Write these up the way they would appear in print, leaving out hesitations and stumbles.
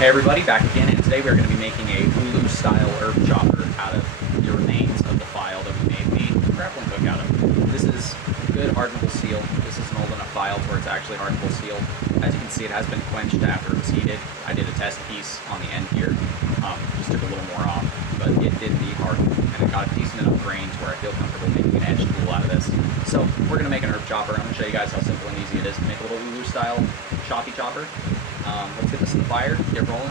Hey everybody, back again, and today we're going to be making a Hulu style herb chopper out of the remains of the file that we made the grappling hook out of. This is good hardenable steel. This is an old enough file to where it's actually hardenable steel. As you can see, it has been quenched after it was heated. I did a test piece on the end here, just took a little more off, but it did indeed harden, and it got a decent enough grain to where I feel comfortable making an edge tool out of this. So we're going to make an herb chopper. I'm going to show you guys how simple and easy it is to make a little Hulu style choppy chopper. Let's get this in the fire, get rolling.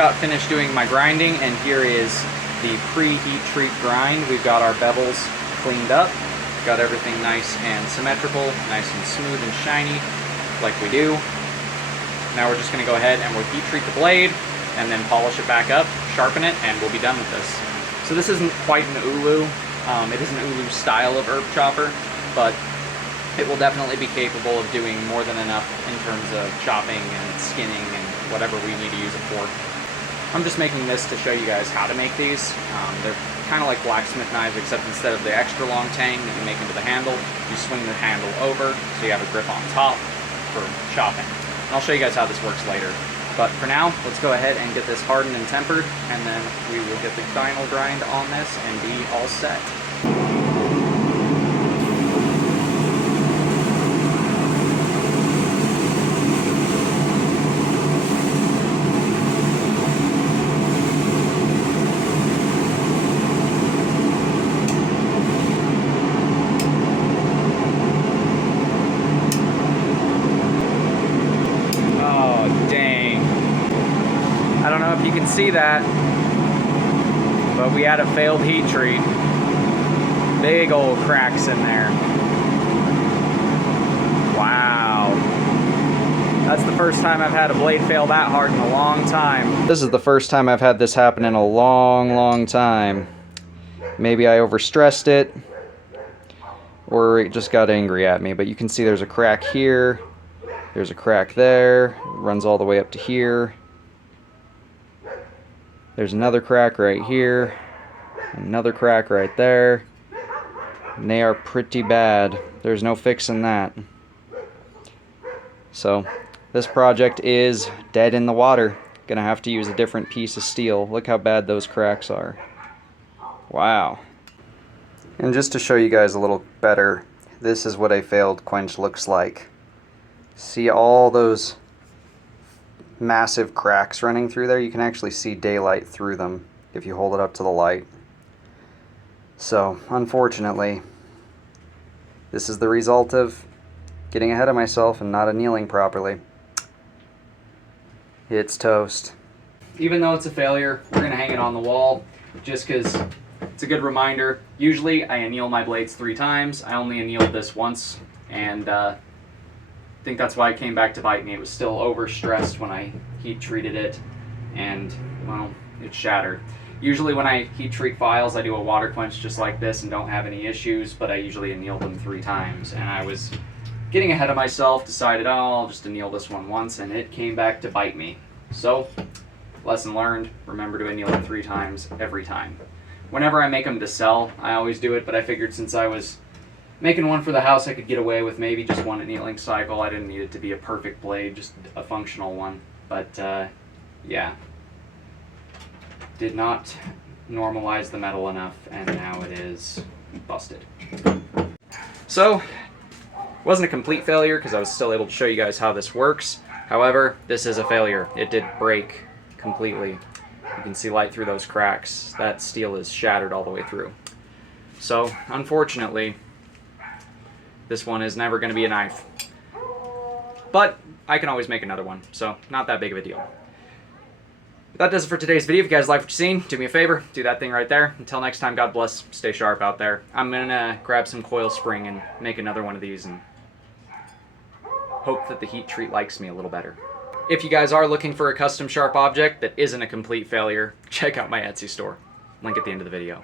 got finished doing my grinding, and here is the pre-heat treat grind. We've got our bevels cleaned up, got everything nice and symmetrical, nice and smooth and shiny, like we do. Now we're just going to go ahead and we'll heat treat the blade, and then polish it back up, sharpen it, and we'll be done with this. So this isn't quite an ulu. It is an ulu style of herb chopper, but it will definitely be capable of doing more than enough in terms of chopping and skinning and whatever we need to use it for. I'm just making this to show you guys how to make these. They're kind of like blacksmith knives, except instead of the extra long tang that you make into the handle, you swing the handle over so you have a grip on top for chopping. And I'll show you guys how this works later. But for now, let's go ahead and get this hardened and tempered, and then we will get the final grind on this and be all set. I don't know if you can see that, but we had a failed heat treat. Big old cracks in there. Wow. That's the first time I've had a blade fail that hard in a long time. This is the first time I've had this happen in a long time. Maybe I overstressed it, or it just got angry at me, but you can see there's a crack here, there's a crack there, it runs all the way up to here. There's another crack right here, another crack right there, and they are pretty bad. There's no fixing that. So this project is dead in the water. Gonna have to use a different piece of steel. Look how bad those cracks are. Wow. And just to show you guys a little better, this is what a failed quench looks like. See all those massive cracks running through there? You can actually see daylight through them if you hold it up to the light. So unfortunately, this is the result of getting ahead of myself and not annealing properly. It's toast. Even though it's a failure, we're gonna hang it on the wall just because it's a good reminder. Usually I anneal my blades 3 times. I only annealed this once, and I think that's why it came back to bite me. It was still overstressed when I heat treated it, and well, it shattered. Usually when I heat treat files, I do a water quench just like this and don't have any issues, but I usually anneal them 3 times, and I was getting ahead of myself, decided, oh, I'll just anneal this one once, and it came back to bite me. So, lesson learned, remember to anneal it 3 times every time. Whenever I make them to sell, I always do it, but I figured since I was making one for the house, I could get away with maybe just 1 annealing cycle. I didn't need it to be a perfect blade, just a functional one. But yeah, did not normalize the metal enough, and now it is busted. So, wasn't a complete failure because I was still able to show you guys how this works. However, this is a failure. It did break completely. You can see light through those cracks. That steel is shattered all the way through. So, unfortunately, this one is never going to be a knife. But I can always make another one, so not that big of a deal. That does it for today's video. If you guys like what you've seen, do me a favor, do that thing right there. Until next time, God bless, stay sharp out there. I'm going to grab some coil spring and make another one of these and hope that the heat treat likes me a little better. If you guys are looking for a custom sharp object that isn't a complete failure, check out my Etsy store. Link at the end of the video.